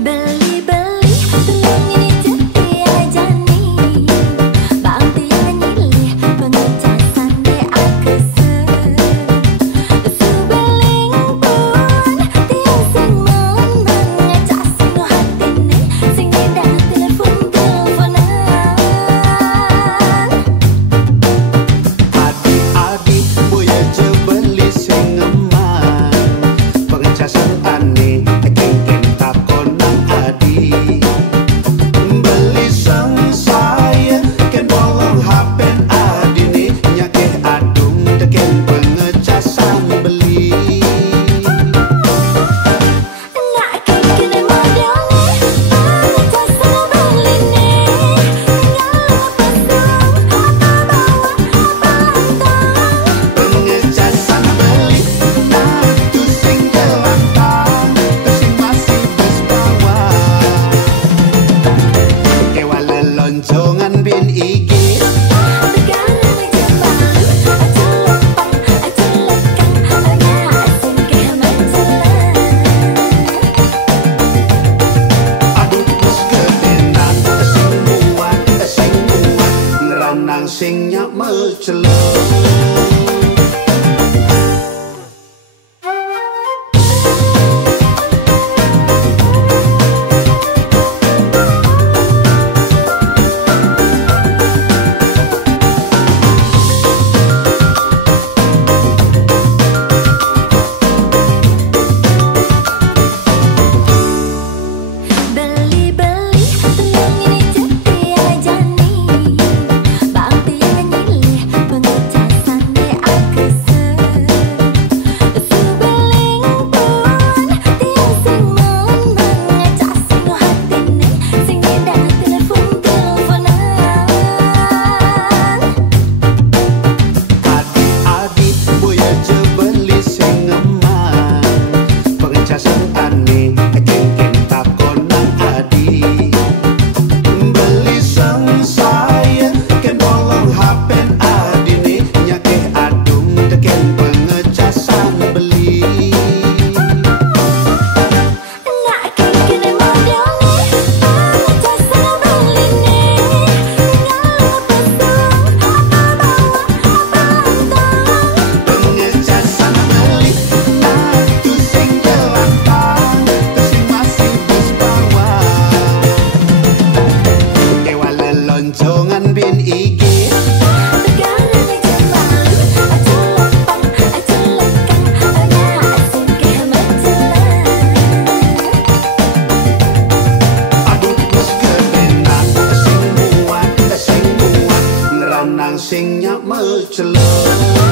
Beli-beli telung ini jadi aja nih. Bang tiang nyilih pengecasan de akese. Subeling pun tiang sing mon mengecas no hatine sing ngedan teleponan. Adik-adik boya je beli sing eman pengecasan aneh kengkeng takonang adi beli sang saya ken bolong hapen adi nih nyake adung teken pengecasan beli Nak kekene modelnya pengecasan beli nih. pengecasan beli nah tu sing jelantang tu sing masih besbawa kewa leloncongan bin iki aduh bus ketenan sing muat ngeranang sing nyak mecelok Beli-beli telung ini jadi aja nih. Bang tiang nyilih pengecasan de akese. Subeling pun tiang sing mon mengecas no hatine sing ngedan teleponan. adik-adik boya je beli sing eman pengecasan aneh kengkeng takonang adi beli sang saya ken bolong hapen adi nih nyake adung teken pengecasan beli Nak kekene modelnya pengecasan beli nih. pengecasan beli nah tu sing jelantang tu sing masih besbawa kewa leloncongan bin iki aduh bus ketenan sing muat ngeranang sing nyak mecelok